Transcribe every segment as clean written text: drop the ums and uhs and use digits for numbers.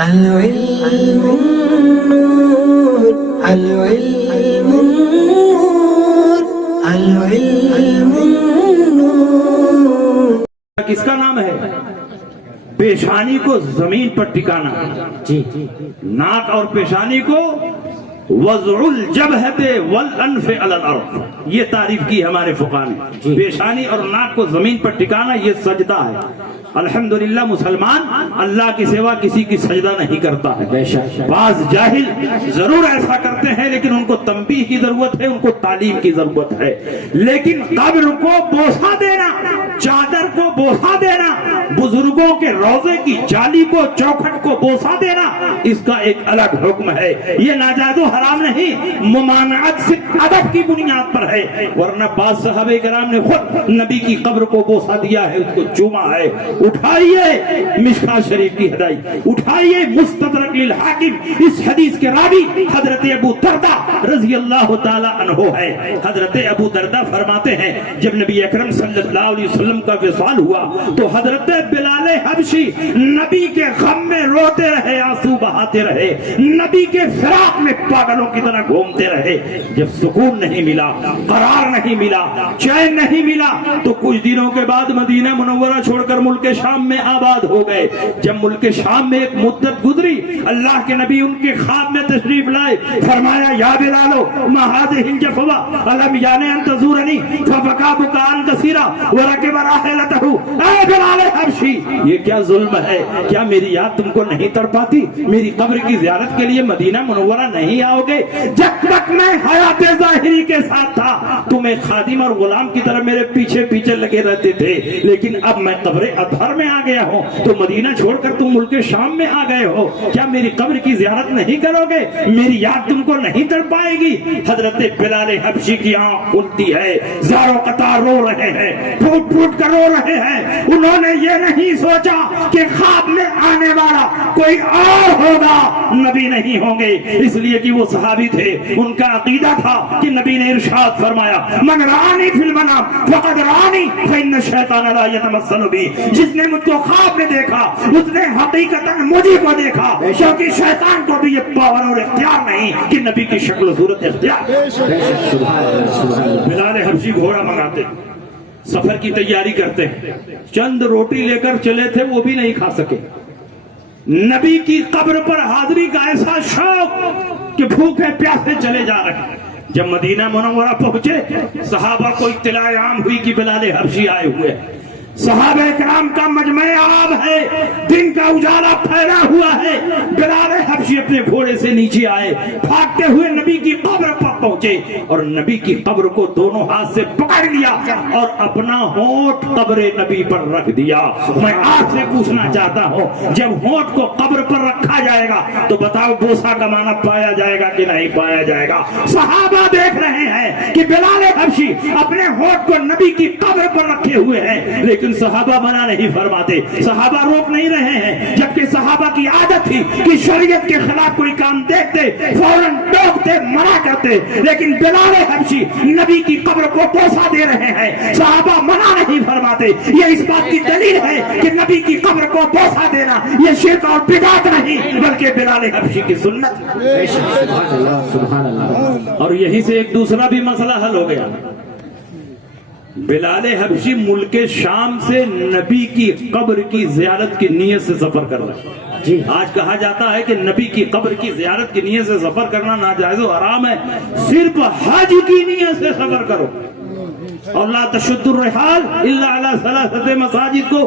العلم النور العلم النور العلم النور. کس کا نام ہے؟ پیشانی کو زمین پر ٹکانا، ناک اور پیشانی کو وضع الجبہۃ والانف علی الارض، یہ تعریف کی ہمارے فقہاء نے. پیشانی اور ناک کو زمین پر ٹکانا یہ سجدہ ہے. الحمدللہ مسلمان اللہ کے سوا کسی کی سجدہ نہیں کرتا ہے. بعض جاہل ضرور ایسا کرتے ہیں لیکن ان کو تنبیہ کی ضرورت ہے، ان کو تعلیم کی ضرورت ہے. لیکن قبر کو بوسہ دینا، چادر کو بوسہ دینا، بزرگوں کے روضے کی جالی کو، چوکھٹ کو بوسہ دینا، اس کا ایک الگ حکم ہے. یہ ناجائز و حرام نہیں، ممانعت سے ادب کی بنیاد پر ہے. ورنہ بعض صحابہ کرام نے خود نبی کی قبر کو بوسہ دیا ہے، اس کو چوما ہے. اٹھائیے مشکاۃ شریف کی ہدایت، اٹھائیے مستدرک للحاکم، اس حدیث کے راوی حضرت ابو دردہ رضی اللہ تعالی عنہ ہے. حضرت ابو دردہ فرماتے ہیں جب نبی اکرم صلی اللہ علیہ وسلم کا وصال ہوا تو حضرت بلال حبشی نبی کے غم میں روتے رہے، آنسو بہاتے رہے، نبی کے فراق میں پاگلوں کی طرح گھومتے رہے. جب سکون نہیں ملا، قرار نہیں ملا، چین نہیں ملا تو کچھ دنوں کے بعد مدینہ منورہ چھوڑ کر ملک شام میں آباد ہو گئے. جب ملک شام میں ایک مدت گزری، اللہ کے نبی ان کے خواب میں تشریف لائے. فرمایا یا بلالو ما هذه الجفوہ الم یعنی ان تزورنی فبکا بکان کثیرا ورکب راحلته. اے بلال حبشی، یہ کیا ظلم ہے؟ کیا میری یاد تم کو نہیں تڑپاتی؟ میری قبر کی زیارت کے لیے مدینہ منورہ نہیں آؤ گے؟ جب تک میں حیات ظاہری کے ساتھ تھا تم ایک خادم اور غلام کی طرح میرے پیچھے پیچھے لگے رہتے تھے، لیکن اب میں قبر اطہر میں آ گیا ہوں تو مدینہ چھوڑ کر تم ملک شام میں آ گئے ہو، کیا میری قبر کی زیارت نہیں کرو گے؟ میری یاد تم کو نہیں تڑ پائے گی؟ حضرت بلال حبشی کی آنکھ کھلتی ہے، زاروں قطار رو رہے ہیں، پھوٹ پھوٹ کر رو رہے ہیں. انہوں نے یہ نہیں سوچا کہ خواب میں آنے والا کوئی اور ہوگا، نبی نہیں ہوں گے، اس لیے کہ وہ صحابی تھے. ان کا عقیدہ تھا کہ نبی نے ارشاد فرمایا من رانی فی المنام فقد رانی فإن الشیطان لا یتمثل بی. جس نے مجھ کو خواب میں دیکھا اس نے حقیقتاً مجھے کو دیکھا، کیونکہ شیطان کو بھی یہ پاور اور اختیار نہیں کہ نبی کی شکل و صورت اختیار. بلال حبشی گھوڑا منگاتے، سفر کی تیاری کرتے، چند روٹی لے کر چلے تھے وہ بھی نہیں کھا سکے. نبی کی قبر پر حاضری کا ایسا شوق کہ بھوکے پیاسے چلے جا رہے. جب مدینہ منورہ پہنچے صحابہ کو اطلاع عام ہوئی کہ بلال حبشی آئے ہوئے. صحابہ کرام کا مجمع عام ہے، دن کا اجالا پھیلا ہوا ہے. بلال حبشی اپنے گھوڑے سے نیچے آئے، بھاگتے ہوئے نبی کی قبر پر پہنچے اور نبی کی قبر کو دونوں ہاتھ سے پکڑ لیا اور اپنا ہونٹ قبر نبی پر رکھ دیا. میں آپ سے پوچھنا چاہتا ہوں جب ہونٹ کو قبر پر رکھا جائے گا تو بتاؤ بوسہ کا معنی پایا جائے گا کہ نہیں پایا جائے گا؟ صحابہ دیکھ رہے ہیں کہ بلال حبشی اپنے ہونٹ کو نبی کی قبر پر رکھے ہوئے ہیں، لیکن صحابہ منع نہیں فرماتے، صحابہ روک نہیں رہے ہیں. جبکہ صحابہ کی عادت تھی کہ شریعت کے خلاف کوئی کام دیکھتے فوراً ٹوکتے، منع کرتے، لیکن بلال حبشی نبی کی قبر کو بوسہ دے رہے ہیں، صحابہ منع نہیں فرماتے. یہ اس بات کی دلیل ہے کہ نبی کی قبر کو بوسہ دینا یہ شرک اور بدعت نہیں بلکہ بلال حبشی کی سنت. سبحان اللہ. اور یہی سے ایک دوسرا بھی مسئلہ حل ہو گیا. بلال حبشی ملک شام سے نبی کی قبر کی زیارت کی نیت سے سفر کر رہا ہے. آج کہا جاتا ہے کہ نبی کی قبر کی زیارت کی نیت سے سفر کرنا ناجائز و حرام ہے، صرف حج کی نیت سے سفر کرو. اور لا تشد الرحال الا علی ثلاثه مساجد کو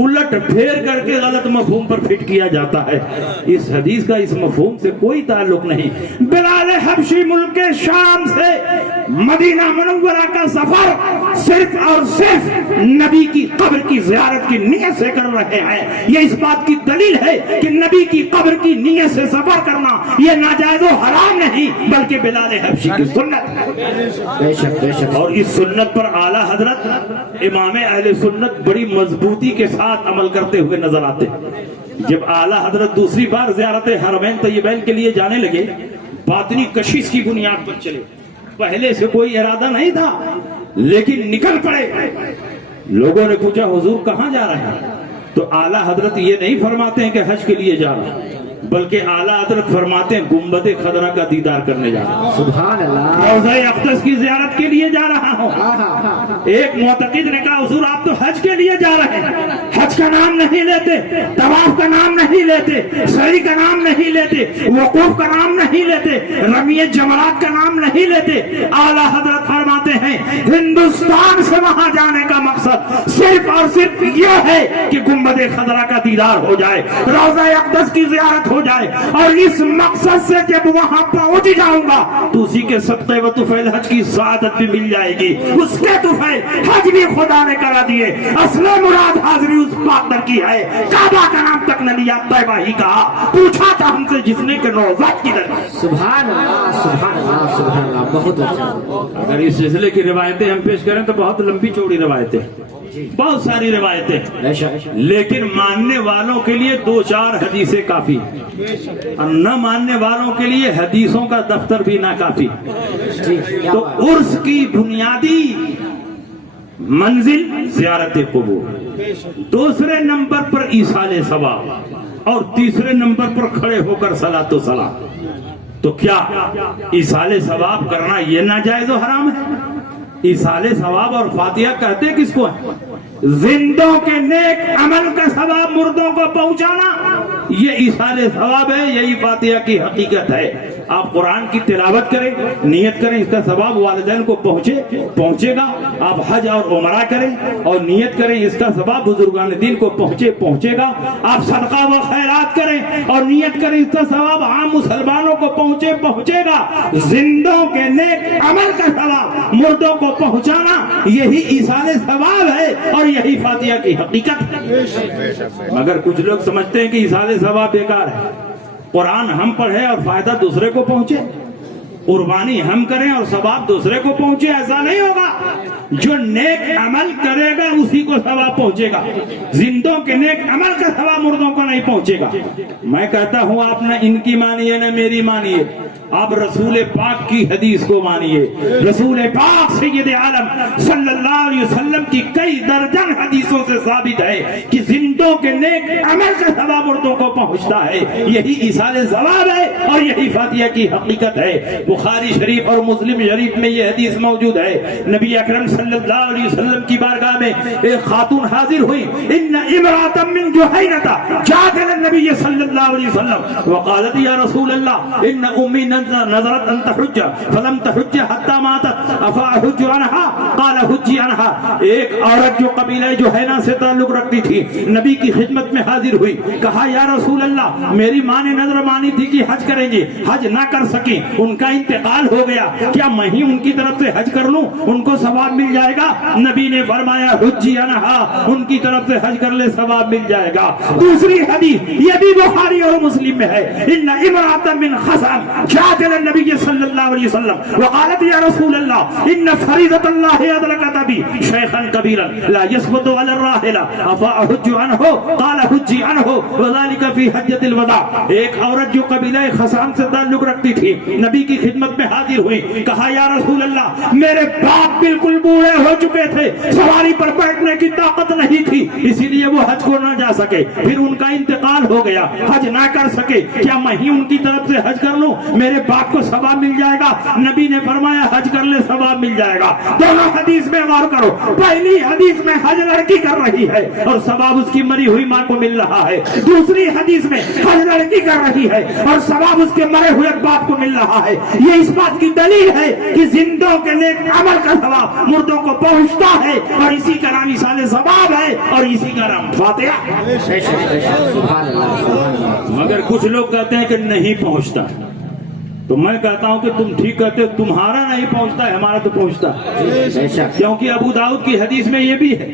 الٹ پھیر کر کے غلط مفہوم پر فٹ کیا جاتا ہے. اس حدیث کا اس مفہوم سے کوئی تعلق نہیں. بلال حبشی ملک شام سے مدینہ منورہ کا سفر صرف اور صرف نبی کی قبر کی زیارت کی نیت سے کر رہے ہیں. یہ اس بات کی دلیل ہے کہ نبی کی قبر کی نیت سے سفر کرنا یہ ناجائز و حرام نہیں بلکہ بلال حبشی کی سنت ہے. اور اس سنت پر اعلیٰ حضرت امام اہل سنت بڑی مضبوطی کے ساتھ عمل کرتے ہوئے نظر آتے. جب اعلیٰ حضرت دوسری بار زیارت حرمین طیبین کے لیے جانے لگے باطنی کشش کی بنیاد پر چلے. پہلے سے کوئی ارادہ نہیں تھا لیکن نکل پڑے. لوگوں نے پوچھا حضور کہاں جا رہے ہیں؟ تو اعلیٰ حضرت یہ نہیں فرماتے ہیں کہ حج کے لیے جا رہے ہیں، بلکہ اعلیٰ حضرت فرماتے ہیں گنبد خضرا کا دیدار کرنے جا رہا ہوں، سبحان اللہ، روضہ اقدس کی زیارت کے لیے جا رہا ہوں۔ ایک معتقد نے کہا حضور آپ تو حج کے لیے جا رہے ہیں، حج کا نام نہیں لیتے، طواف کا نام نہیں لیتے، سعی کا نام نہیں لیتے، وقوف کا نام نہیں لیتے، رمی جمرات کا نام نہیں لیتے۔ اعلیٰ حضرت فرماتے ہیں ہندوستان سے وہاں جانے کا مقصد صرف اور صرف یہ ہے کہ گنبد خضرا کا دیدار ہو جائے، روضہ اقدس کی زیارت ہو جائے، اور اس مقصد سے جب وہاں پہنچ جاؤں گا تو اسی کے صدقے و طفیل حج کی سعادت بھی مل جائے گی، اس کے طفیل حج بھی خدا نے کرا دیے۔ اصل مراد حاضری اس پاک در کی ہے، کعبہ کا نام تک نہ لیا، طیبہ ہی کہا، پوچھا تھا ہم سے جس نے کہ نوزاد کی در۔ سبحان اللہ، سبحان اللہ، سبحان اللہ، بہت اچھا۔ اگر اس سلسلے کی روایتیں ہم پیش کریں تو بہت لمبی چوڑی روایتیں، بہت ساری روایتیں، لیکن ماننے والوں کے لیے 2-4 حدیثیں کافی، اور نہ ماننے والوں کے لیے حدیثوں کا دفتر بھی نہ کافی۔ تو عرس کی بنیادی منزل زیارت قبور، دوسرے نمبر پر ایصال ثواب، اور تیسرے نمبر پر کھڑے ہو کر صلاۃ و سلام۔ تو کیا ایصال ثواب کرنا یہ ناجائز و حرام ہے؟ ایصال ثواب اور فاتحہ کہتے کس کو ہے؟ زندوں کے نیک عمل کا ثواب مردوں کو پہنچانا، یہ ایصال ثواب ہے، یہی فاتحہ کی حقیقت ہے۔ آپ قرآن کی تلاوت کریں، نیت کریں، اس کا ثواب والدین کو پہنچے گا۔ آپ حج اور عمرہ کریں اور نیت کریں، اس کا ثواب بزرگان دین کو پہنچے گا۔ آپ صدقہ و خیرات کریں اور نیت کریں، اس کا ثواب عام مسلمانوں کو پہنچے گا۔ زندوں کے نیک عمل کا ثواب مردوں کو پہنچانا، یہی ایصال ثواب ہے اور یہی فاتحہ کی حقیقت ہے۔ مگر کچھ لوگ سمجھتے ہیں کہ ایصال ثواب بیکار ہے، قرآن ہم پڑھیں اور فائدہ دوسرے کو پہنچے، قربانی ہم کریں اور ثواب دوسرے کو پہنچے، ایسا نہیں ہوگا۔ جو نیک عمل کرے گا اسی کو ثواب پہنچے گا، زندوں کے نیک عمل کا ثواب مردوں کو نہیں پہنچے گا۔ میں کہتا ہوں آپ نہ ان کی مانیے نہ میری مانیے، آپ رسول پاک کی حدیث کو مانیے۔ رسول پاک سید عالم صلی اللہ علیہ وسلم کی کئی درجن حدیثوں سے ثابت ہے کہ زندوں کے نیک عمل کا ثواب مردوں کو پہنچتا ہے، یہی ایصال ثواب ہے اور یہی فاتحہ کی حقیقت ہے۔ بخاری شریف اور مسلم شریف میں یہ حدیث موجود ہے، نبی اکرم صلی اللہ علیہ وسلم کی بارگاہ میں ایک خاتون حاضر ہوئی، ان امرأة من جحینة جاءت الى النبی صلی اللہ علیہ وسلم وقالت یا رسول اللہ ان امی نظرت ان تحج فلم تحج حتى ماتت افاحج عنها قال حجی عنها۔ ایک عورت جو قبیلہ جحینہ سے تعلق رکھتی تھی نبی کی خدمت میں حاضر ہوئی، کہا یا رسول اللہ میری ماں نے نظر مانی تھی کہ حج کریں گے، حج نہ کر سکی، ان کا انتقال ہو گیا، کیا میں ہی ان کی طرف سے حج کر لوں، ان کو ثواب مل جائے گا؟ نبی نے فرمایا حجی عنہا، ان کی طرف سے حج کر لے ثواب مل جائے گا۔ دوسری حدیث یہ بھی بخاری اور مسلم میں ہے، ان امرأة من خزعم جاءت الى النبی صلی اللہ علیہ وسلم وقالت یا رسول اللہ ان فریضۃ اللہ ادرکت بی شیخا کبیرا لا يثبت على الراحلہ افاحج عنہ قال حجی عنہ وذلك فی حجۃ الوداع۔ ایک عورت جو قبیلہ خزعم سے تعلق رکھتی تھی نبی کی خدمت میں حاضر ہوئی، کہا یا رسول اللہ میرے باپ بالکل بوڑھے ہو چکے تھے، سواری پر بیٹھنے کی طاقت نہیں تھی، اسی لیے وہ حج کو نہ جا سکے، پھر ان کا انتقال ہو گیا، حج نہ کر سکے، کیا میں ہی ان کی طرف سے حج کر لوں، میرے باپ کو ثواب مل جائے گا؟ نبی نے فرمایا حج کر لے ثواب مل جائے گا۔ دونوں حدیث میں غور کرو، پہلی حدیث میں حج لڑکی کر رہی ہے اور ثواب اس کی مری ہوئی ماں کو مل رہا ہے، دوسری حدیث میں حج لڑکی کر رہی ہے اور ثواب اس کے مرے ہوئے باپ کو مل رہا ہے۔ یہ اس بات کی دلیل ہے کہ زندوں کے نیک عمل کا ثواب مردوں کو پہنچتا ہے اور اسی کا نام ایصال ثواب ہے اور اسی کا نام فاتحہ۔ مگر کچھ لوگ کہتے ہیں کہ نہیں پہنچتا، تو میں کہتا ہوں کہ تم ٹھیک کہتے ہو، تمہارا نہیں پہنچتا ہے، ہمارا تو پہنچتا ہے، کیونکہ ابو داؤد کی حدیث میں یہ بھی ہے،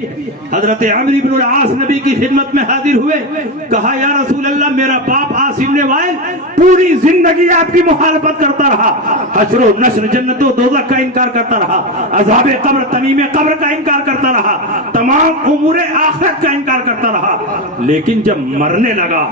حضرت عمرو بن العاص نبی کی خدمت میں حاضر ہوئے، کہا یا رسول اللہ میرا باپ عاصم بن وائل پوری زندگی آپ کی مخالفت کرتا رہا، حشر و نشر، جنت و دوزخ کا انکار کرتا رہا، عذاب قبر، تمیم قبر کا انکار کرتا رہا، تمام امور آخرت کا انکار کرتا رہا، لیکن جب مرنے لگا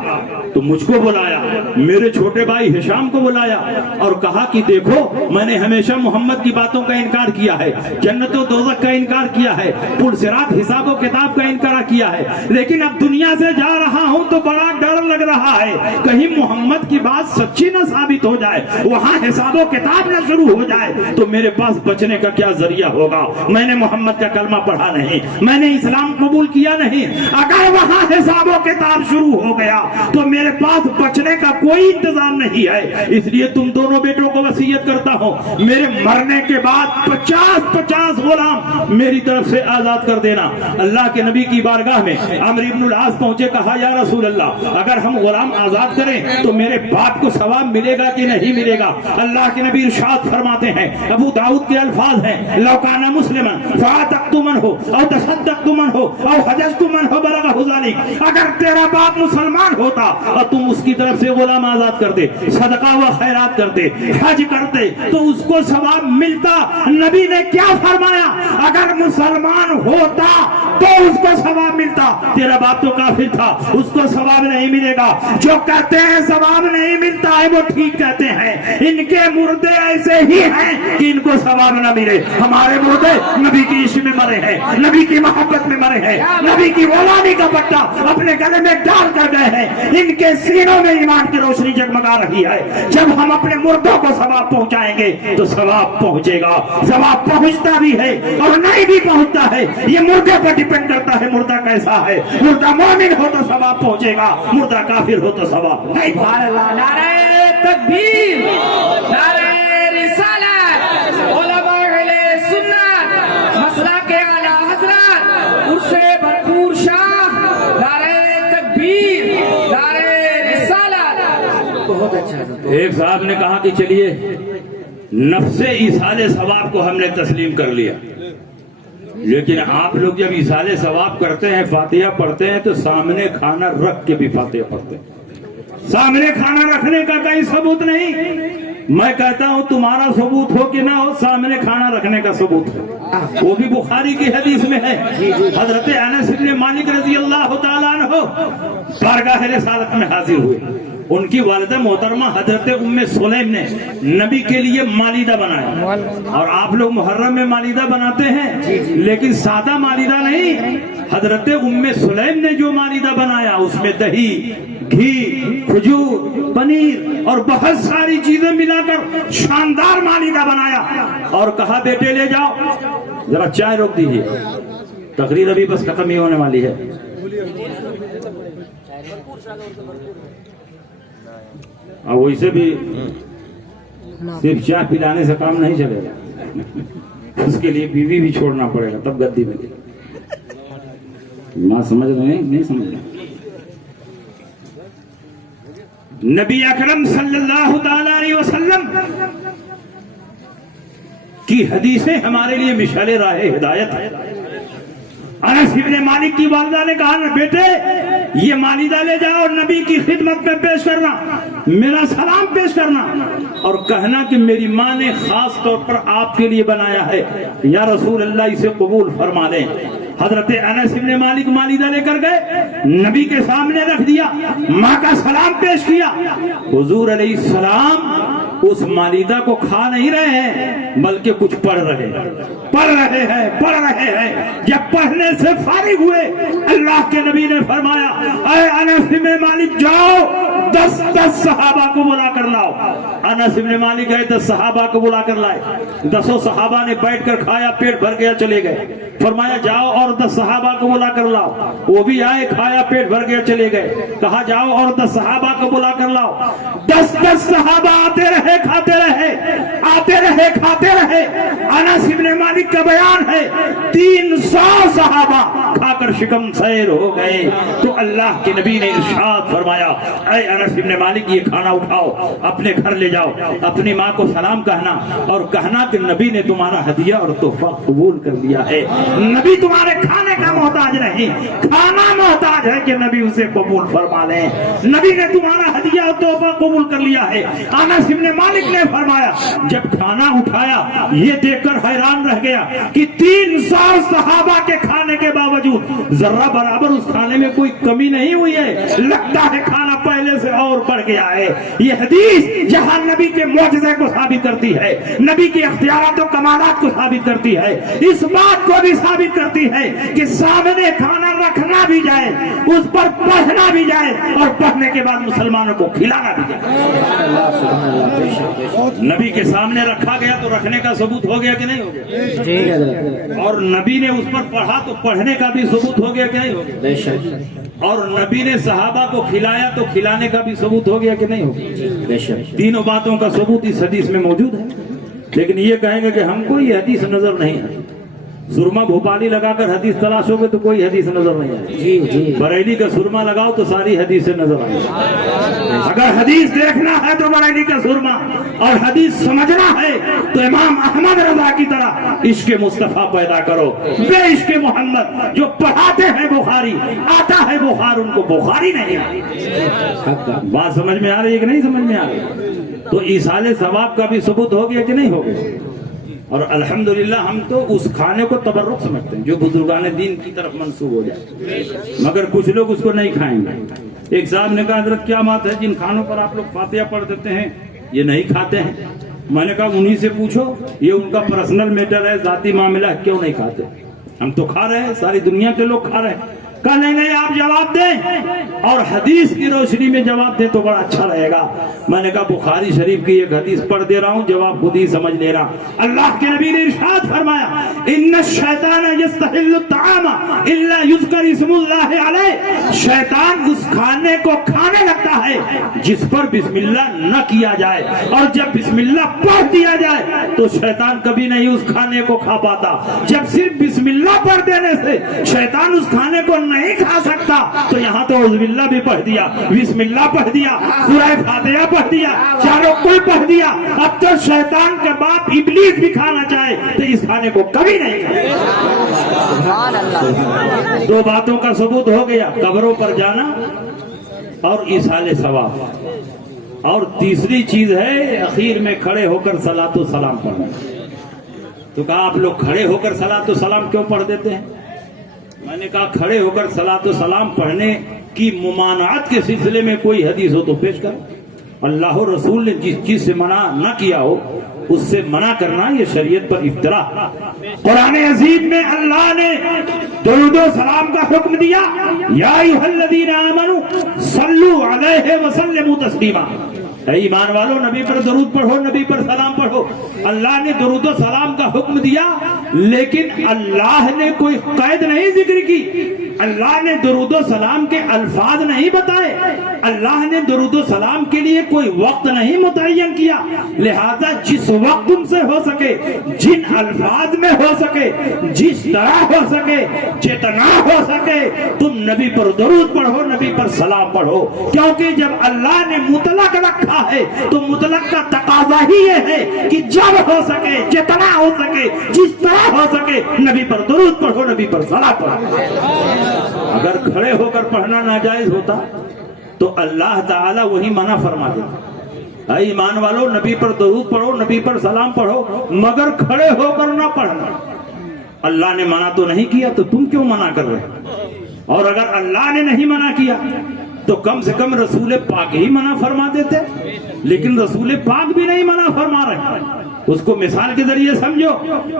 تو مجھ کو بلایا، میرے چھوٹے بھائی ہشام کو بلایا اور کہا کہ دیکھو میں نے ہمیشہ محمد کی باتوں کا انکار کیا ہے، جنت و دوزخ کا انکار کیا ہے، پل صراط، حساب و کتاب کا انکار کیا ہے، لیکن اب دنیا سے جا رہا ہوں تو بڑا ڈر لگ رہا ہے، کہیں کہیں محمد کی بات سچی نہ ثابت ہو جائے, وہاں حساب و کتاب نہ شروع ہو جائے, تو میرے پاس بچنے کا کیا ذریعہ ہوگا؟ میں نے محمد کا کلمہ پڑھا نہیں, میں نے اسلام قبول کیا نہیں, اگر وہاں حساب و کتاب شروع ہو گیا تو میرے پاس بچنے کا کوئی انتظام نہیں ہے. اس لیے تم دونوں بیٹوں کو وصیت کرتا ہوں, میرے مرنے کے بعد 50 غلام میری طرف سے آزاد کر دینا. اللہ کے نبی کی بارگاہ میں عمرو بن العاص پہنچے, کہا یا رسول اللہ, اگر ہم غلام آزاد کریں تو میرے باپ کو ثواب ملے گا کہ نہیں ملے گا؟ اللہ کے نبی ارشاد فرماتے ہیں, ابو داؤد کے الفاظ ہیں, لو کان مسلما فاعتقت من ہو او تصدقت من ہو او حججت من ہو بلغہ ذلک, اگر تیرا باپ مسلمان ہوتا اور تم اس کی طرف سے غلام آزاد کرتے, صدقہ و خیرات کرتے, حج کرتے, تو اس کو ثواب ملتا. نبی نے کیا فرمایا؟ اگر مسلمان ہوتا تو اس کو ثواب ملتا, تیرا باپ تو کافر تھا, اس کو ثواب نہیں ملے گا. جو کہتے ہیں ثواب نہیں ملتا ہے وہ ٹھیک کہتے ہیں, ان کے مردے ایسے ہی ہیں کہ ان کو ثواب نہ ملے. ہمارے مردے نبی کی عشق میں مرے ہیں, نبی کی محبت میں مرے ہیں, نبی کی غلامی کا پٹا اپنے گلے میں ڈال کر گئے ہیں, ان کے سینوں میں ایمان کی روشنی جگمگا رہی ہے. جب ہم اپنے مردوں کو ثواب پہنچائیں گے تو ثواب پہنچے گا. ثواب پہنچتا بھی ہے اور نہیں بھی پہنچتا ہے, یہ مردے پر ڈیپینڈ کرتا ہے مردہ کیسا ہے. مردہ مومن ہو تو ثواب پہنچے گا, مردہ کافر ہو تو ثواب نہیں. نعرہ تکبیر, نعرہ رسالت, علماء اہل سنت, مسلک اعلی حضرت, عرص بھرپور شاہ, نعرہ تکبیر, نعرہ رسالت. بہت اچھا. ایک صاحب نے کہا کہ چلیے نفس ایصال ثواب کو ہم نے تسلیم کر لیا, لیکن آپ لوگ جب ایصال ثواب کرتے ہیں, فاتحہ پڑھتے ہیں, تو سامنے کھانا رکھ کے بھی فاتحہ پڑھتے ہیں. سامنے کھانا رکھنے کا کہیں ثبوت نہیں. میں کہتا ہوں تمہارا ثبوت ہو کہ نہ ہو, سامنے کھانا رکھنے کا ثبوت ہے. وہ بھی بخاری کی حدیث میں ہے. حضرت انس بن مالک رضی اللہ تعالیٰ عنہ بارگاہ رسالت میں حاضر ہوئے. ان کی والدہ محترمہ حضرت ام سلیم نے نبی کے لیے مالیدہ بنایا, اور آپ لوگ محرم میں مالیدہ بناتے ہیں, لیکن سادہ مالیدہ نہیں. حضرت ام سلیم نے جو مالیدہ بنایا اس میں دہی, گھی, کھجور, پنیر اور بہت ساری چیزیں ملا کر شاندار مالیدہ بنایا, اور کہا بیٹے لے جاؤ ذرا چائے روک دیجیے, تقریر ابھی بس ختم ہی ہونے والی ہے. اور ویسے بھی صرف چائے پلانے سے کام نہیں چلے گا, اس کے لیے بیوی بھی چھوڑنا پڑے گا, تب گدی میں. ماں سمجھ رہے ہیں نہیں سمجھ رہے؟ نبی اکرم صلی اللہ تعالی علیہ وسلم کی حدیثیں ہمارے لیے مشعل راہ ہدایت ہے. انس بن مالک کی والدہ نے کہا نا بیٹے یہ مالیدہ لے جاؤ اور نبی کی خدمت میں پیش کرنا, میرا سلام پیش کرنا, اور کہنا کہ میری ماں نے خاص طور پر آپ کے لیے بنایا ہے, یا رسول اللہ اسے قبول فرما لیں. حضرت انس بن مالک مالیدہ لے کر گئے, نبی کے سامنے رکھ دیا, ماں کا سلام پیش کیا. حضور علیہ السلام اس مالیدہ کو کھا نہیں رہے ہیں بلکہ کچھ پڑھ رہے ہیں. جب پڑھنے سے فارغ ہوئے اللہ کے نبی نے فرمایا اے انس بن مالک جاؤ 10 صحابہ کو بلا کر لاؤ. انس بن مالک گئے 10 صحابہ کو بلا کر لائے. 10 صحابہ نے بیٹھ کر کھایا, پیٹ بھر گیا, چلے گئے. فرمایا جاؤ اور 10 صحابہ کو بلا کر لاؤ. وہ بھی آئے, کھایا, پیٹ بھر گیا, چلے گئے. کہا جاؤ اور 10 صحابہ کو بلا کر لاؤ. 10 صحابہ آتے رہے, کھاتے رہے, آتے رہے, کھاتے رہے. انس بن مالک کا بیان ہے 300 صحابہ کھا کر شکم سیر ہو گئے. تو اللہ کے نبی نے ارشاد فرمایا اے انس بن مالک یہ کھانا اٹھاؤ, اپنے گھر لے جاؤ, اپنی ماں کو سلام کہنا اور کہنا کہ نبی نے تمہارا ہدیہ اور تحفہ قبول کر لیا ہے. نبی تمہارے کھانے کا محتاج نہیں, کھانا محتاج ہے کہ نبی اسے قبول فرما لیں. نبی نے تمہارا ہدیہ اور تحفہ قبول کر لیا ہے. انس بن مالک نے فرمایا جب کھانا اٹھایا یہ دیکھ کر حیران رہ گیا کہ 300 صحابہ کے کھانے کے باوجود ذرہ برابر اس کھانے میں کوئی کمی نہیں ہوئی ہے. لگتا ہے کھانا پہلے سے اور اور بڑھ گیا ہے. یہ حدیث جہاں نبی کے معجزے کو ثابت کرتی ہے, نبی کے اختیارات و کمالات کو ثابت کرتی ہے, اس بات کو بھی ثابت کرتی ہے کہ سامنے کھانا رکھنا بھی جائے, اس پر پڑھنا بھی جائے, اور پڑھنے کے بعد مسلمانوں کو کھلانا بھی جائے. نبی کے سامنے رکھا گیا تو رکھنے کا ثبوت ہو گیا کہ نہیں ہو گیا, اور نبی نے اس پر پڑھا تو پڑھنے کا بھی ثبوت ہو گیا کہ نہیں ہو گیا, اور نبی نے صحابہ کو کھلایا تو کھلانے کا بھی ثبوت ہو گیا کہ نہیں ہو گیا. تینوں باتوں کا ثبوت اس حدیث میں موجود ہے. لیکن یہ کہیں گے کہ ہم کو یہ حدیث نظر نہیں ہے. سرما بھوپالی لگا کر حدیث تلاشو گے تو کوئی حدیث نظر نہیں آئے. بریلی کا سرما لگاؤ تو ساری حدیثیں نظر آئے. اگر حدیث دیکھنا ہے تو بریلی کا سرما, اور حدیث سمجھنا ہے تو امام احمد رضا کی طرح عشق مصطفیٰ پیدا کرو. بے عشق محمد جو پڑھاتے ہیں بخاری, آتا ہے بخار, ان کو بخاری نہیں آتی. بات سمجھ میں آ رہی ہے کہ نہیں سمجھ میں آ رہی؟ تو ایصال ثواب کا بھی ثبوت ہو گیا کہ نہیں ہو گیا. اور الحمدللہ ہم تو اس کھانے کو تبرک سمجھتے ہیں جو بزرگان دین کی طرف منسوب ہو جائے, مگر کچھ لوگ اس کو نہیں کھائیں گے. ایک صاحب نے کہا حضرت کیا بات ہے جن کھانوں پر آپ لوگ فاتحہ پڑھ دیتے ہیں یہ نہیں کھاتے ہیں؟ میں نے کہا انہی سے پوچھو, یہ ان کا پرسنل میٹر ہے, ذاتی معاملہ ہے, کیوں نہیں کھاتے؟ ہم تو کھا رہے ہیں, ساری دنیا کے لوگ کھا رہے ہیں. کہا نہیں آپ جواب دیں, اور حدیث کی روشنی میں جواب دیں تو بڑا اچھا رہے گا. میں نے کہا بخاری شریف کی ایک حدیث پڑھ دے رہا ہوں, جواب خود ہی سمجھ لے رہا. اللہ کے نبی نے ارشاد فرمایا ان الشیطان یستحل الطعام الا یذکر اسم اللہ علیہ, شیطان اس کھانے کو کھانے لگتا ہے جس پر بسم اللہ نہ کیا جائے, اور جب بسم اللہ پڑھ دیا جائے تو شیطان کبھی نہیں اس کھانے کو کھا پاتا. جب صرف بسم اللہ پڑھ دینے سے شیطان اس کھانے کو نہیں کھا سکتا تو یہاں تو اعوذ باللہ بھی پڑھ دیا, بسم اللہ پڑھ دیا, سورہ فاتحہ پڑھ دیا, چاروں کل پڑھ دیا. اب تو شیطان کے باپ ابلیس بھی کھانا چاہے تو اس کھانے کو کبھی نہیں کھائے. دو باتوں کا ثبوت ہو گیا, قبروں پر جانا اور ایصال ثواب. اور تیسری چیز ہے اخیر میں کھڑے ہو کر صلاۃ و سلام پڑھنا. تو کہا آپ لوگ کھڑے ہو کر صلاۃ و سلام کیوں پڑھ دیتے ہیں؟ میں نے کہا کھڑے ہو کر صلاۃ و سلام پڑھنے کی ممانعت کے سلسلے میں کوئی حدیث ہو تو پیش کرو. اللہ و رسول نے جس چیز سے منع نہ کیا ہو اس سے منع کرنا یہ شریعت پر افترا. قرآن عظیم میں اللہ نے درود و سلام کا حکم دیا, یا ایھا الذین آمنوا صلوا علیہ وسلموا تسلیما, اے ایمان والو نبی پر درود پڑھو, نبی پر سلام پڑھو. اللہ نے درود و سلام کا حکم دیا, لیکن اللہ نے کوئی قید نہیں ذکر کی. اللہ نے درود و سلام کے الفاظ نہیں بتائے, اللہ نے درود و سلام کے لیے کوئی وقت نہیں متعین کیا. لہذا جس وقت تم سے ہو سکے, جن الفاظ میں ہو سکے, جس طرح ہو سکے, جتنا ہو سکے تم نبی پر درود پڑھو, نبی پر سلام پڑھو. کیونکہ جب اللہ نے مطلق رکھا ہے تو مطلق کا تقاضا ہی یہ ہے کہ جب ہو سکے, جتنا ہو سکے, جس طرح ہو سکے نبی پر درود پڑھو, نبی پر سلام پڑھو. اگر کھڑے ہو کر پڑھنا ناجائز ہوتا تو اللہ تعالیٰ وہی منع فرما دیتا, اے ایمان والو نبی پر درود پڑھو, نبی پر سلام پڑھو, مگر کھڑے ہو کر نہ پڑھنا. اللہ نے منع تو نہیں کیا تو تم کیوں منع کر رہے؟ اور اگر اللہ نے نہیں منع کیا تو کم سے کم رسول پاک ہی منع فرما دیتے, لیکن رسول پاک بھی نہیں منع فرما رہے. اس کو مثال کے ذریعے سمجھو.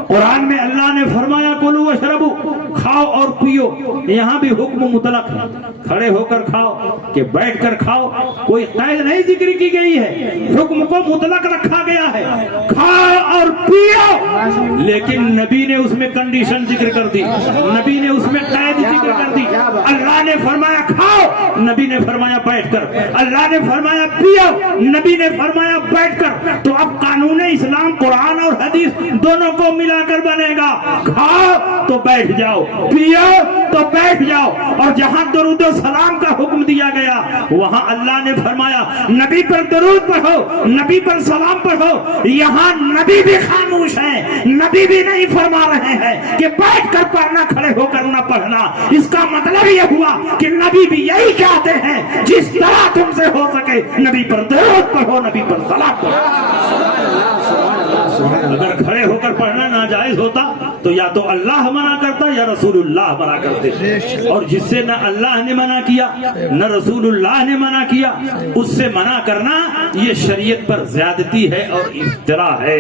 قرآن میں اللہ نے فرمایا کلو واشربو, کھاؤ اور پیو. یہاں بھی حکم مطلق ہے, کھڑے ہو کر کھاؤ کہ بیٹھ کر کھاؤ, کوئی قید نہیں ذکر کی گئی ہے, حکم کو مطلق رکھا گیا ہے, کھاؤ اور پیو. لیکن نبی نے اس میں کنڈیشن ذکر کر دی, نبی نے اس میں قید ذکر کر دی. اللہ نے فرمایا کھاؤ, نبی نے فرمایا بیٹھ کر. اللہ نے فرمایا پیو, نبی نے فرمایا بیٹھ کر. تو اب قانون اسلام قرآن اور حدیث دونوں کو ملا کر بنے گا. کھاؤ تو بیٹھ جاؤ, پیو تو بیٹھ جاؤ. اور جہاں درود و سلام کا حکم دیا گیا وہاں اللہ نے فرمایا نبی پر درود پڑھو, نبی پر سلام پڑھو. یہاں نبی بھی خاموش ہیں, نبی بھی نہیں فرما رہے ہیں کہ بیٹھ کر پڑھنا, کھڑے ہو کر نہ پڑھنا. اس کا مطلب یہ ہوا کہ نبی بھی یہی کہتے ہیں جس طرح تم سے ہو سکے نبی پر درود پڑھو, نبی پر سلام پڑھو. اگر کھڑے ہو کر پڑھنا ناجائز ہوتا تو یا تو اللہ منع کرتا یا رسول اللہ منع کرتے، اور جس سے نہ اللہ نے منع کیا نہ رسول اللہ نے منع کیا، اس سے منع کرنا یہ شریعت پر زیادتی ہے اور افتراء ہے۔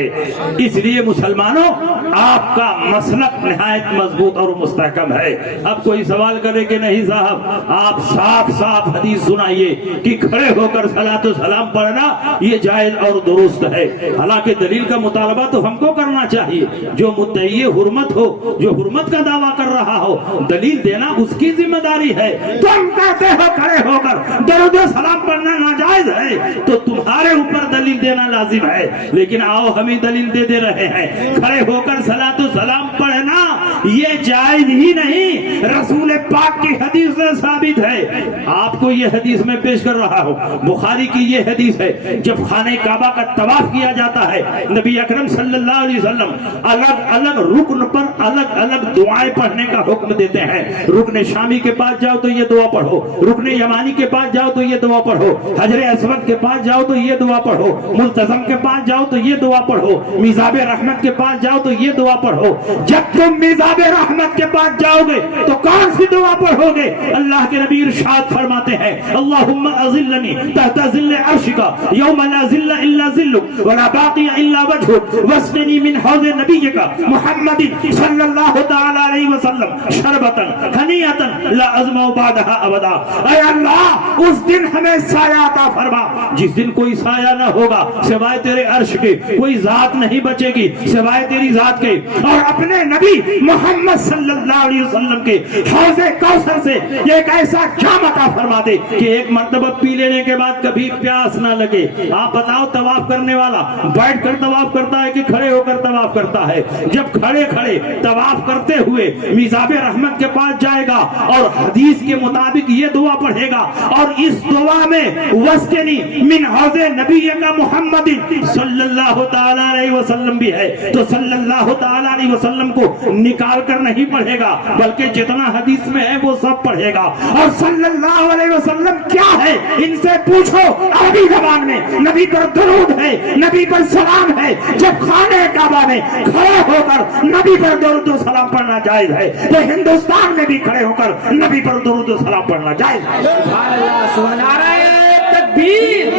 اس لیے مسلمانوں، آپ کا مسلک نہایت مضبوط اور مستحکم ہے۔ اب کوئی سوال کرے کہ نہیں صاحب، آپ صاف صاف حدیث سنائیے کہ کھڑے ہو کر صلاۃ و سلام پڑھنا یہ جائز اور درست ہے۔ حالانکہ دلیل کا مطالبہ تو ہم کو کرنا چاہیے، جو مدعی حرمت ہو، جو حرمت کا دعویٰ کر رہا ہو، دلیل دینا اس کی ذمہ داری ہے۔ تم کہتے ہو کھڑے ہو کر درود و سلام پڑھنا ناجائز ہے تو تمہارے اوپر دلیل دینا لازم ہے، لیکن آؤ ہمیں دلیل دے رہے ہیں۔ کھڑے ہو کر صلاۃ و سلام پڑھنا یہ جائز ہی نہیں، رسول پاک کی حدیث سے ثابت ہے۔ آپ کو یہ حدیث میں پیش کر رہا ہوں، بخاری کی یہ حدیث ہے، جب خانہ کعبہ کا طواف کیا جاتا ہے، نبی اکرم صلی اللہ علیہ وسلم الگ الگ رکن پر الگ الگ دعائیں پڑھنے کا حکم دیتے ہیں۔ رکن شامی کے پاس جاؤ تو یہ دعا پڑھو، رکن یمانی کے پاس جاؤ تو یہ دعا پڑھو، حجر اسود کے پاس جاؤ تو یہ دعا پڑھو، ملتزم کے پاس جاؤ تو یہ دعا پڑھو، میزاب رحمت کے پاس جاؤ تو یہ دعا پڑھو۔ جب تم میزاب رحمت کے پاس جاؤ گے تو کون سی دعا پڑھو گے؟ اللہ کے نبی ارشاد فرماتے ہیں، اللہم اظلنی تحت ظل عرشک یوم لا ظل الا ظلک ولا باقی الا وجہک واسقنی من حوض نبیک محمد صلی اللہ تعالی علیہ وسلم شربتا ہنیئتا لا ازمع بعدها ابدا۔ اے اللہ، اس دن ہمیں سایہ عطا فرما جس دن کوئی سایہ نہ ہوگا سوائے تیرے عرش کے، کوئی ذات نہیں بچے گی سوائے تیری ذات کے، اور اپنے نبی محمد صلی اللہ علیہ وسلم کے حوض کوثر سے ایک ایسا جام عطا فرما دے کہ ایک مرتبہ پی لینے کے بعد کبھی پیاس نہ لگے۔ آپ بتاؤ، طواف کرنے والا بیٹھ کر طواف کرتا ہے کہ کھڑے ہو کر طواف کرتا ہے؟ جب کھڑے کھڑے طواف کرتے ہوئے میزاب رحمت کے پاس جائے گا اور حدیث کے مطابق یہ دعا پڑھے گا، اور اس دعا میں واسقنی من حوض نبی کا محمد صلی اللہ تعالی علیہ وسلم بھی ہے، تو صلی اللہ تعالی علیہ وسلم کو نکال کر نہیں پڑھے گا بلکہ جتنا حدیث میں ہے وہ سب پڑھے گا۔ اور صلی اللہ علیہ وسلم کیا ہے ان سے پوچھو، عربی زبان میں نبی پر درود ہے، نبی پر سلام ہے۔ جب خانہ کعبہ میں کھڑے ہو کر نبی پر درود و سلام پڑھنا جائز ہے تو ہندوستان میں بھی کھڑے ہو کر نبی پر درود و سلام پڑھنا جائز ہے۔ سبحان اللہ، سبحان اللہ۔ نعرہ تکبیر،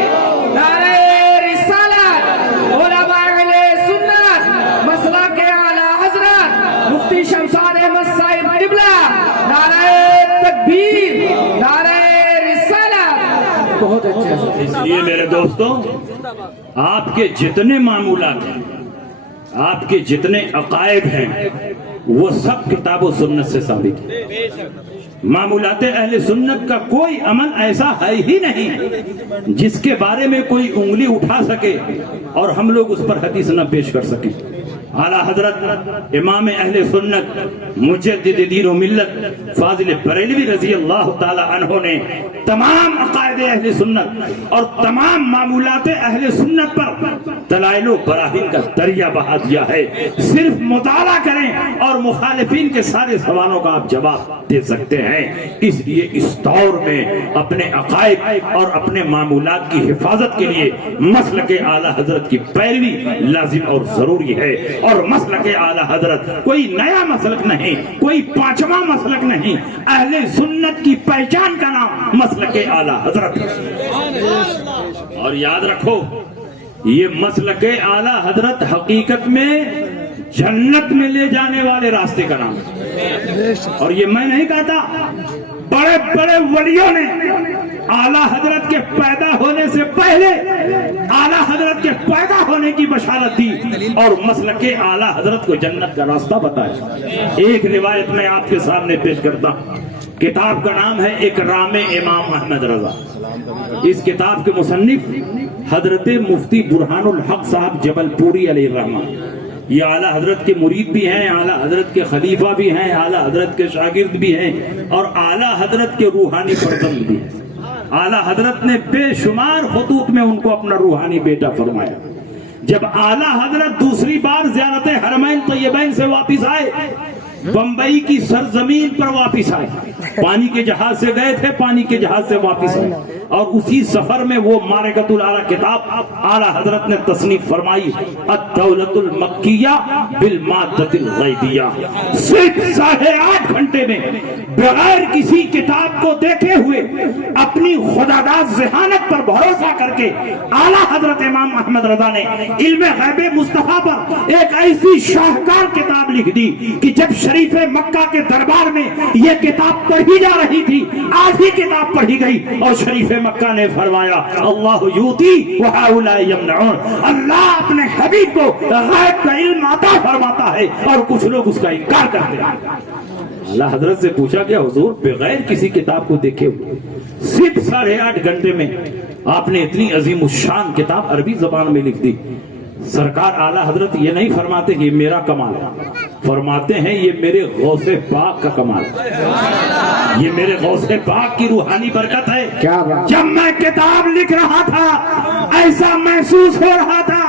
نعرہ رسالت، علماء اہل سنت، مسلک اعلی حضرت مفتی شمشاد احمد صاحب قبلہ، نعرہ تکبیر، نعرہ رسالت۔ بہت اچھا۔ اس لیے میرے دوستوں، آپ کے جتنے معمولات ہیں، آپ کے جتنے عقائد ہیں، وہ سب کتاب و سنت سے ثابت ہے۔ معمولات اہل سنت کا کوئی عمل ایسا ہے ہی نہیں جس کے بارے میں کوئی انگلی اٹھا سکے اور ہم لوگ اس پر حدیث نہ پیش کر سکیں۔ اعلیٰ حضرت امام اہل سنت مجدد دین و ملت فاضل بریلوی رضی اللہ تعالی عنہ نے تمام عقائد اہل سنت اور تمام معمولات اہل سنت پر دلائل و براہین کا دریا بہا دیا ہے۔ صرف مطالعہ کریں اور مخالفین کے سارے سوالوں کا آپ جواب دے سکتے ہیں۔ اس لیے اس دور میں اپنے عقائد اور اپنے معمولات کی حفاظت کے لیے مسلک اعلیٰ حضرت کی پیروی لازم اور ضروری ہے۔ اور مسلک اعلیٰ حضرت کوئی نیا مسلک نہیں، کوئی پانچواں مسلک نہیں، اہل سنت کی پہچان کا نام مسلک اعلیٰ حضرت۔ اور یاد رکھو، یہ مسلک اعلیٰ حضرت حقیقت میں جنت میں لے جانے والے راستے کا نام ہے۔ اور یہ میں نہیں کہتا، بڑے بڑے ولیوں نے اعلیٰ حضرت کے پیدا ہونے سے پہلے اعلیٰ حضرت کے پیدا ہونے کی بشارت دی اور مسلک اعلیٰ حضرت کو جنت کا راستہ بتایا۔ ایک روایت میں آپ کے سامنے پیش کرتا ہوں، کتاب کا نام ہے اکرام امام احمد رضا۔ اس کتاب کے مصنف حضرت مفتی برہان الحق صاحب جبل پوری علیہ الرحمہ، یہ اعلیٰ حضرت کے مرید بھی ہیں، اعلیٰ حضرت کے خلیفہ بھی ہیں، اعلیٰ حضرت کے شاگرد بھی ہیں، اور اعلیٰ حضرت کے روحانی پردم بھی ہیں۔ اعلیٰ حضرت نے بے شمار خطوط میں ان کو اپنا روحانی بیٹا فرمایا۔ جب اعلیٰ حضرت دوسری بار زیارت حرمین طیبین سے واپس آئے، بمبئی کی سرزمین پر واپس آئے، پانی کے جہاز سے گئے تھے، پانی کے جہاز سے واپس آئے، اور اسی سفر میں وہ مارکۃ الاعلیٰ کتاب اعلیٰ حضرت نے تصنیف فرمائی الدولۃ المکیہ بالمادۃ الغیبیہ. صرف 8.5 گھنٹے میں بغیر کسی کتاب کو دیکھے ہوئے اپنی خداداد ذہانت پر بھروسہ کر کے اعلیٰ حضرت امام احمد رضا نے علم غیب مصطفیٰ پر ایک ایسی شاہکار کتاب لکھ دی کہ جب شریف مکہ کے دربار میں یہ کتاب پڑھی جا رہی تھی آدھی کتاب پڑھی گئی اور شریف مکہ نے فرمایا اللہ یوتی وہؤلاء یمنعون، اللہ اپنے حبیب کو غیب کا علم عطا فرماتا ہے اور کچھ لوگ اس کا انکار کرتے ہیں. اللہ حضرت سے پوچھا کہ حضور بغیر کسی کتاب کو دیکھے ہوئے صرف 8.5 گھنٹے میں آپ نے اتنی عظیم الشان کتاب عربی زبان میں لکھ دی. سرکار اعلیٰ حضرت یہ نہیں فرماتے کہ یہ میرا کمال ہے، فرماتے ہیں یہ میرے غوث پاک کا کمال ہے، یہ میرے غوث پاک کی روحانی برکت ہے. کیا بات. جب میں کتاب لکھ رہا تھا ایسا محسوس ہو رہا تھا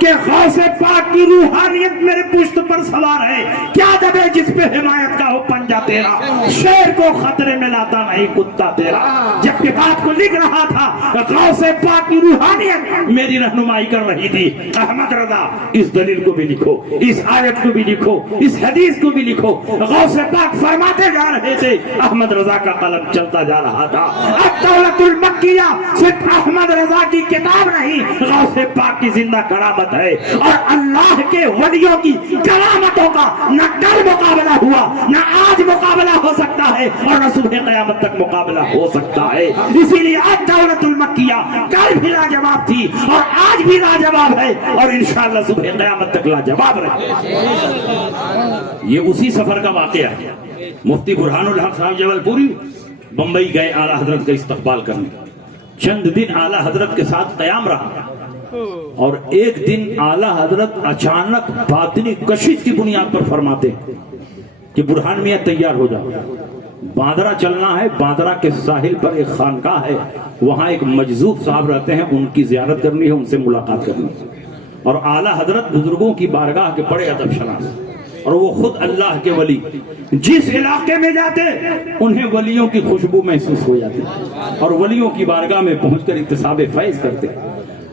کہ غوث پاک کی روحانیت میرے پشت پر سوار ہے. کیا دبے جس پہ حمایت کا ہو پنجہ تیرا، شیر کو خطرے میں لاتا نہیں کتا تیرا. جب کتاب کو لکھ رہا تھا غوث پاک کی روحانیت میری رہنمائی کر رہی تھی. احمد رضا اس دلیل کو بھی لکھو، اس آیت کو بھی لکھو، اس حدیث کو بھی لکھو. غوث پاک فرماتے جا رہے تھے، احمد رضا کا قلم چلتا جا رہا تھا. الدولۃ المکیہ صرف احمد رضا کی کتاب نہیں، غوث پاک کی زندہ کرامت ہے. اور اللہ کے ولیوں کی کرامتوں کا نہ کل مقابلہ ہوا، نہ آج مقابلہ ہو سکتا ہے اور نہ صبح قیامت تک مقابلہ ہو سکتا ہے. اسی لیے الدولۃ المکیہ کل بھی لاجواب تھی اور آج بھی لاجواب ہے اور انشاءاللہ صبح قیامت تک لاجواب رہے. یہ اسی سفر کا واقعہ ہے. مفتی برہان الحق صاحب جبل پوری بمبئی گئے اعلیٰ حضرت کا استقبال کرنے. چند دن اعلیٰ حضرت کے ساتھ قیام رہا اور ایک دن اعلیٰ حضرت اچانک باطنی کشش کی بنیاد پر فرماتے کہ برہان میاں تیار ہو جاؤ، باندرا چلنا ہے. باندرا کے ساحل پر ایک خانقاہ ہے، وہاں ایک مجذوب صاحب رہتے ہیں، ان کی زیارت کرنی ہے، ان سے ملاقات کرنی ہے. اور اعلیٰ حضرت بزرگوں کی بارگاہ کے بڑے ادب شناس اور وہ خود اللہ کے ولی، جس علاقے میں جاتے انہیں ولیوں کی خوشبو محسوس ہو جاتی اور ولیوں کی بارگاہ میں پہنچ کر اکتساب فیض کرتے.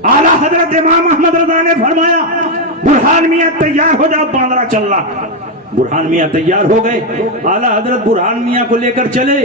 اعلیٰ حضرت امام احمد رضا نے فرمایا برہان میاں تیار ہو جاؤ، باندرا چلنا. برہان میاں تیار ہو گئے. اعلیٰ حضرت برہان میاں کو لے کر چلے.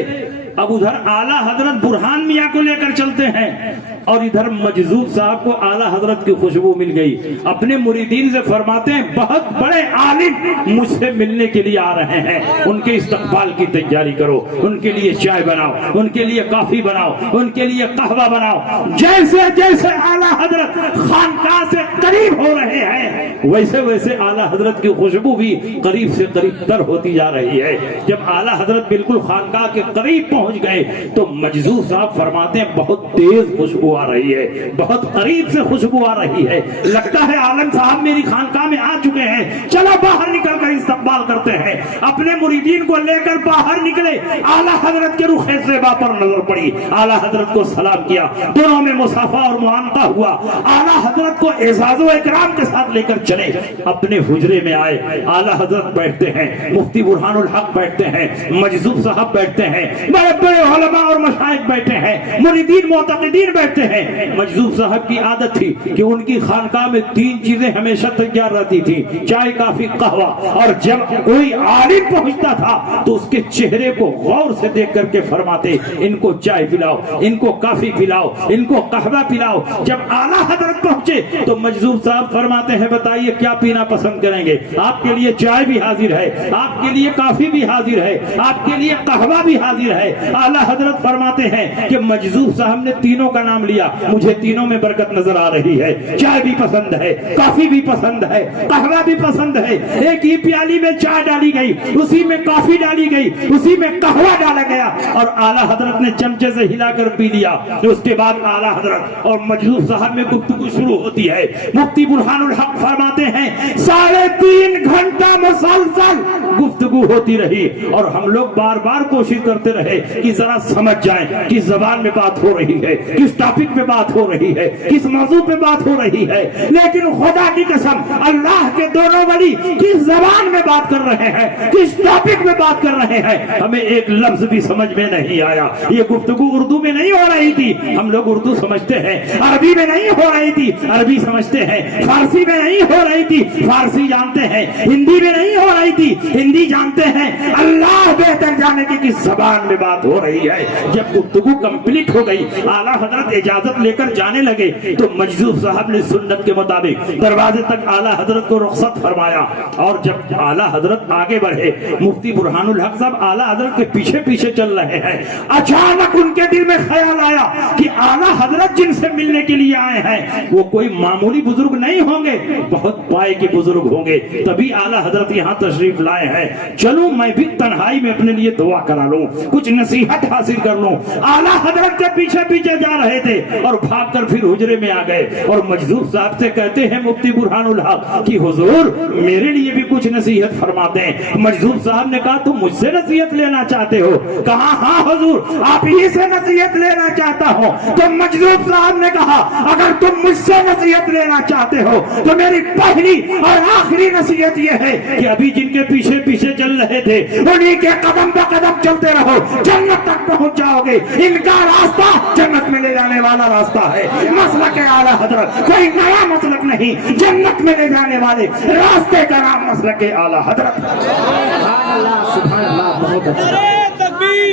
اب ادھر اعلیٰ حضرت برہان میاں کو لے کر چلتے ہیں اور ادھر مجذوب صاحب کو اعلیٰ حضرت کی خوشبو مل گئی. اپنے مریدین سے فرماتے ہیں بہت بڑے عالم مجھ سے ملنے کے لیے آ رہے ہیں، ان کے استقبال کی تیاری کرو، ان کے لیے چائے بناؤ، ان کے لیے کافی بناؤ، ان کے لیے قہوہ بناؤ. جیسے جیسے اعلیٰ حضرت خانقاہ سے قریب ہو رہے ہیں ویسے ویسے اعلیٰ حضرت کی خوشبو بھی قریب سے قریب تر ہوتی جا رہی ہے. جب اعلیٰ حضرت بالکل خانقاہ کے قریب پہنچ گئے تو مجذوب صاحب فرماتے ہیں بہت تیز خوشبو آ رہی ہے، بہت قریب سے خوشبو آ رہی ہے. لگتا ہے عالم صاحب میری خانقاہ میں آ چکے ہیں، چلو باہر نکل کر استقبال کرتے ہیں. اپنے مریدین کو لے کر باہر نکلے. اعلیٰ حضرت کے رخ زیبا پر نظر پڑی، اعلیٰ حضرت کو سلام کیا، دونوں میں مصافحہ اور معانقہ ہوا. اعلیٰ حضرت کو اعزاز و اکرام کے ساتھ لے کر چلے. اپنے حجرے میں آئے، اعلیٰ حضرت بیٹھتے ہیں، مفتی برہان الحق بیٹھتے ہیں، مجذوب صاحب بیٹھتے ہیں، بڑے بڑے علماء اور مشائخ بیٹھے ہیں، مریدین معتقدین بیٹھتے ہیں. مجذوب صاحب کی عادت تھی کہ ان کی خانقاہ میں 3 چیزیں ہمیشہ تیار رہتی تھی، چائے، کافی، قہوہ. اور جب کوئی عالم پہنچتا تھا تو اس کے چہرے کو غور سے دیکھ کر کے فرماتے ان کو چائے پلاؤ، ان کو کافی پلاؤ، ان کو قہوہ پلاؤ. جب اعلیٰ حضرت پہنچے تو مجذوب صاحب فرماتے ہیں بتائیے کیا پینا پسند کریں گے؟ آپ کے لیے چائے بھی حاضر ہے، آپ کے لیے کافی بھی حاضر ہے، آپ کے لیے قہوہ بھی حاضر ہے. اعلیٰ حضرت فرماتے ہیں کہ مجذوب صاحب نے تینوں کا نام لیا، مجھے تینوں میں برکت نظر آ رہی ہے. چائے بھی پسند ہے، کافی بھی پسند ہے، قہوہ بھی پسند ہے. ایک ہی پیالی میں چائے ڈالی گئی، اسی میں کافی ڈالی گئی، اسی میں قہوہ ڈالا گیا اور اعلیٰ حضرت نے چمچے سے ہلا کر پی لیا. اس کے بعد اعلیٰ حضرت اور مجذوب صاحب میں گفتگو شروع ہوتی ہے. مفتی برہان الحق فرماتے ہیں 3.5 گھنٹہ مسلسل گفتگو ہوتی رہی اور ہم لوگ بار بار کوشش کرتے رہے کہ ذرا سمجھ جائیں کس زبان میں بات ہو رہی ہے، کس ٹاپک پہ بات ہو رہی ہے، کس موضوع پہ بات ہو رہی ہے۔ لیکن خدا کی قسم اللہ کے دونوں ولی کس زبان میں بات کر رہے ہیں، کس ٹاپک میں بات کر رہے ہیں، ہمیں ایک لفظ بھی سمجھ میں نہیں آیا۔ یہ گفتگو اردو میں نہیں ہو رہی تھی، ہم لوگ اردو سمجھتے ہیں، عربی میں نہیں ہو رہی تھی، عربی سمجھتے ہیں، فارسی میں نہیں ہو رہی تھی، فارسی جانتے ہیں، ہندی میں نہیں ہو رہی تھی، ہندی جانتے ہیں۔ اللہ بہتر جانے کی کس زبان میں بات ہو رہی ہے۔ جب گفتگو کمپلیٹ ہو گئی، اعلیٰ حضرت اجازت لے کر جانے لگے تو مجذوب صاحب نے سنت کے مطابق دروازے تک اعلیٰ حضرت کو رخصت فرمایا، اور جب اعلیٰ حضرت آگے بڑھے، مفتی برہان الحق صاحب اعلیٰ حضرت کے پیچھے پیچھے چل رہے ہیں۔ اچانک ان کے دل میں خیال آیا کہ اعلیٰ حضرت جن سے ملنے کے لیے آئے ہیں وہ کوئی معمولی بزرگ نہیں ہوں گے، بہت پائے کے بزرگ ہوں گے، تبھی اعلیٰ حضرت یہاں تشریف لائے ہیں۔ چلوں میں بھی تنہائی میں اپنے لیے دعا کرا لوں، کچھ نصیحت حاصل کر لوں۔ اعلیٰ حضرت کے پیچھے پیچھے جا رہے تھے اور بھاگ کر پھر حجرے میں آ گئے اور مجذوب صاحب سے کہتے ہیں مفتی برہان الحق کہ حضور میرے لیے بھی کچھ نصیحت فرماتے ہیں۔ مجذوب صاحب نے کہا تم مجھ سے نصیحت لینا چاہتے ہو؟ کہا ہاں حضور آپ ہی سے نصیحت لینا چاہتا ہوں۔ تو مجذوب صاحب نے کہا اگر تم مجھ سے نصیحت لینا چاہتے ہو تو میری پہلی اور آخری نصیحت یہ ہے کہ ابھی جن کے پیچھے پیچھے چل رہے تھے انہی کے قدم پہ قدم چلتے رہو، جنت تک پہنچ جاؤ گے۔ ان کا راستہ جنت میں لے جانے والا راستہ ہے۔ مسلک اعلیٰ حضرت کوئی نیا مسلک نہیں، جنت میں لے جانے والے راستے کا نام مسلک اعلیٰ حضرت۔ سبحان اللہ سبحان اللہ، بہت اچھا۔ تکبیر،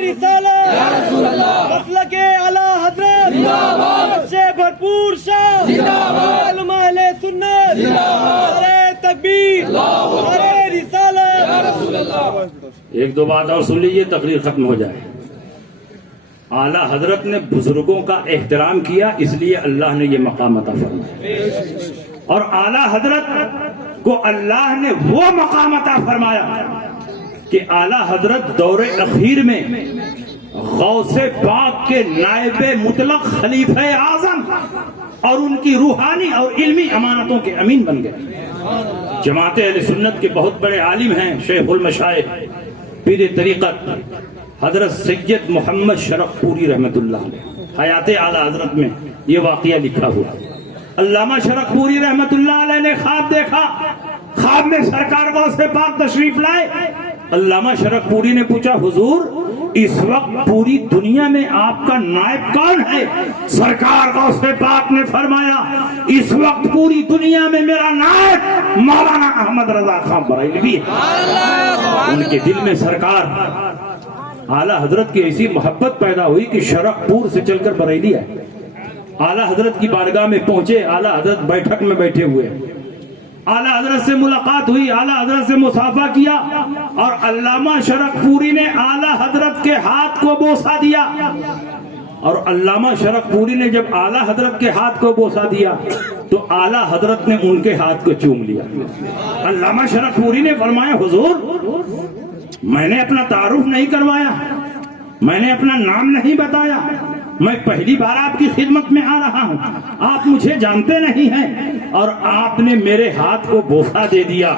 رسالت، مسلک اعلیٰ حضرت سے بھرپور شان، علماء اہل سنت، نعرہ تکبیر، نعرہ رسالت۔ ایک دو بات اور سن لیجیے تقریر ختم ہو جائے۔ اعلیٰ حضرت نے بزرگوں کا احترام کیا، اس لیے اللہ نے یہ مقام عطا فرمایا، اور اعلیٰ حضرت کو اللہ نے وہ مقام عطا فرمایا کہ اعلیٰ حضرت دور اخیر میں غوث پاک کے نائب مطلق خلیفہ اعظم اور ان کی روحانی اور علمی امانتوں کے امین بن گئے۔ جماعت اہل سنت کے بہت بڑے عالم ہیں شیخ المشائخ پیر طریقت حضرت سید محمد شرف پوری رحمت اللہ علیہ، حیات اعلیٰ حضرت میں یہ واقعہ لکھا ہوا۔ علامہ شرف پوری رحمت اللہ علیہ نے خواب دیکھا، خواب میں سرکار غوث پاک تشریف لائے۔ علامہ شرف پوری نے پوچھا حضور اس وقت پوری دنیا میں آپ کا نائب کون ہے؟ سرکار غوث پاک نے فرمایا اس وقت پوری دنیا میں میرا نائب مولانا احمد رضا خان بریلوی ہے۔ ان کے دل میں سرکار اعلیٰ حضرت کی ایسی محبت پیدا ہوئی کہ شرف پور سے چل کر بریلی ہے۔ اعلیٰ حضرت کی بارگاہ میں پہنچے، اعلیٰ حضرت بیٹھک میں بیٹھے ہوئے، اعلیٰ حضرت سے ملاقات ہوئی، اعلیٰ حضرت سے مصافحہ کیا، اور علامہ شرف پوری نے اعلیٰ حضرت کے ہاتھ کو بوسہ دیا، اور علامہ شرف پوری نے جب اعلیٰ حضرت کے ہاتھ کو بوسہ دیا تو اعلیٰ حضرت نے ان کے ہاتھ کو چوم لیا۔ علامہ شرف پوری نے فرمایا حضور میں نے اپنا تعارف نہیں کروایا، میں نے اپنا نام نہیں بتایا، میں پہلی بار آپ کی خدمت میں آ رہا ہوں، آپ مجھے جانتے نہیں ہیں اور آپ نے میرے ہاتھ کو بوسہ دے دیا۔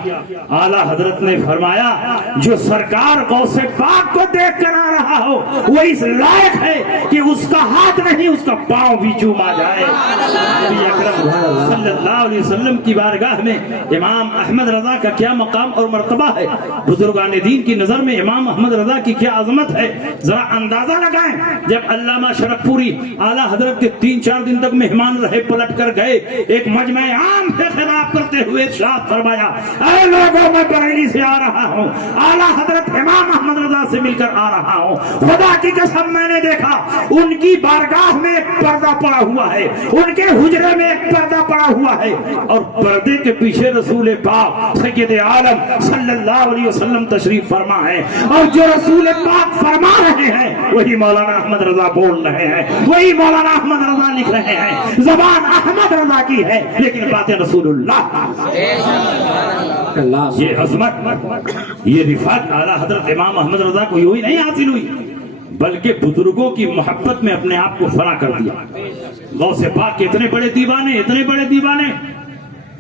اعلیٰ حضرت نے فرمایا جو سرکار غوث پاک کو دیکھ کر آ رہا ہو وہ اس لائق ہے کہ اس کا ہاتھ نہیں اس کا پاؤں بھی چوما جائے۔ نبی اکرم صلی اللہ علیہ وسلم کی بارگاہ میں امام احمد رضا کا کیا مقام اور مرتبہ ہے، بزرگان دین کی نظر میں امام احمد رضا کی کیا عظمت ہے، ذرا اندازہ لگائیں۔ جب علامہ شرف پوری اعلیٰ حضرت کے 3-4 دن تک مہمان رہے، پلٹ کر گئے، ایک مجمع عام سے خطاب کرتے ہوئے ارشاد فرمایا اے لوگوں میں بریلی سے آ رہا ہوں، اعلیٰ حضرت امام احمد رضا سے مل کر آ رہا ہوں، خدا کی قسم میں نے دیکھا ان کی بارگاہ میں ایک پردہ پڑا ہوا ہے، ان کے حجرے میں ایک پردہ پڑا ہوا ہے، اور پردے کے پیچھے رسول پاک سید عالم صلی اللہ علیہ وسلم تشریف فرما ہے، اور جو رسول پاک فرما رہے ہیں وہی مولانا احمد رضا بول رہے ہیں، وہی مولانا احمد رضا لکھ رہے ہیں، زبان احمد رضا کی ہے لیکن باتیں رسول اللہ۔ یہ عظمت یہ رفعت اعلیٰ حضرت امام احمد رضا کو یوں ہی نہیں حاصل ہوئی بلکہ بزرگوں کی محبت میں اپنے آپ کو فنا کر دیا۔ غوث پاک کے اتنے بڑے دیوانے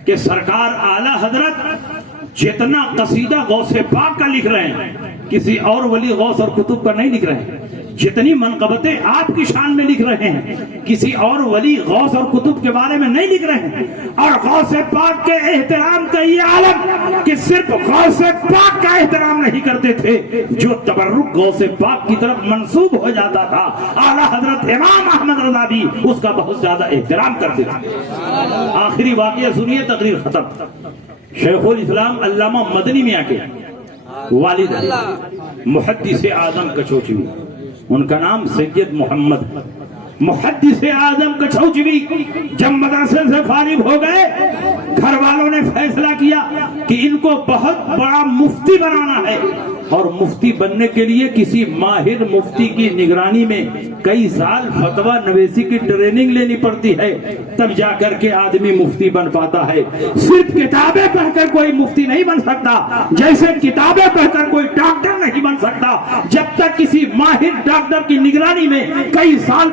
کہ سرکار اعلیٰ حضرت جتنا قصیدہ غوث پاک کا لکھ رہے ہیں کسی اور ولی غوث اور قطب کا نہیں لکھ رہے ہیں. جتنی منقبتیں آپ کی شان میں لکھ رہے ہیں کسی اور ولی غوث اور قطب کے بارے میں نہیں لکھ رہے ہیں. اور غوث پاک کے احترام کا یہ عالم کہ صرف غوث پاک کا احترام نہیں کرتے تھے, جو تبرک غوث پاک کی طرف منسوب ہو جاتا تھا اعلیٰ حضرت امام احمد رضا بھی اس کا بہت زیادہ احترام کرتے تھے. آخری واقعہ سنیے, تقریر ختم. شیخ الاسلام علامہ مدنی میاں کے والد محدث اعظم کچوچوی, ان کا نام سید محمد. محدث اعظم کچوچوی جب مدرسے سے فارغ ہو گئے, گھر والوں نے فیصلہ کیا کہ ان کو بہت بڑا مفتی بنانا ہے, اور مفتی بننے کے لیے کسی ماہر مفتی کی نگرانی میں کئی سال فتویٰ نویسی کی ٹریننگ لینی پڑتی ہے, تب جا کر کے آدمی مفتی بن پاتا ہے. صرف کتابیں پڑھ کر کوئی مفتی نہیں بن سکتا, جیسے کتابیں پڑھ کر کوئی ڈاکٹر نہیں بن سکتا. جب تک کسی ماہر ڈاکٹر کی نگرانی میں کئی سال